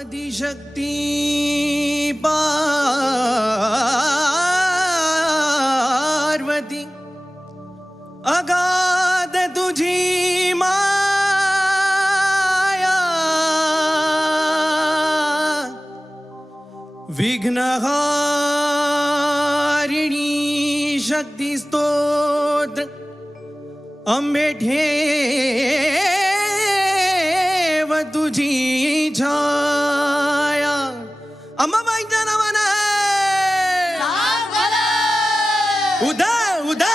आदिशक्ती पार्वती अगाध तुझी माया विघ्नहारिणी शक्ती स्तोत्र अंबे ठेव तुझी छाया। अंबाबाईंच्या नावानं उद्या उद्या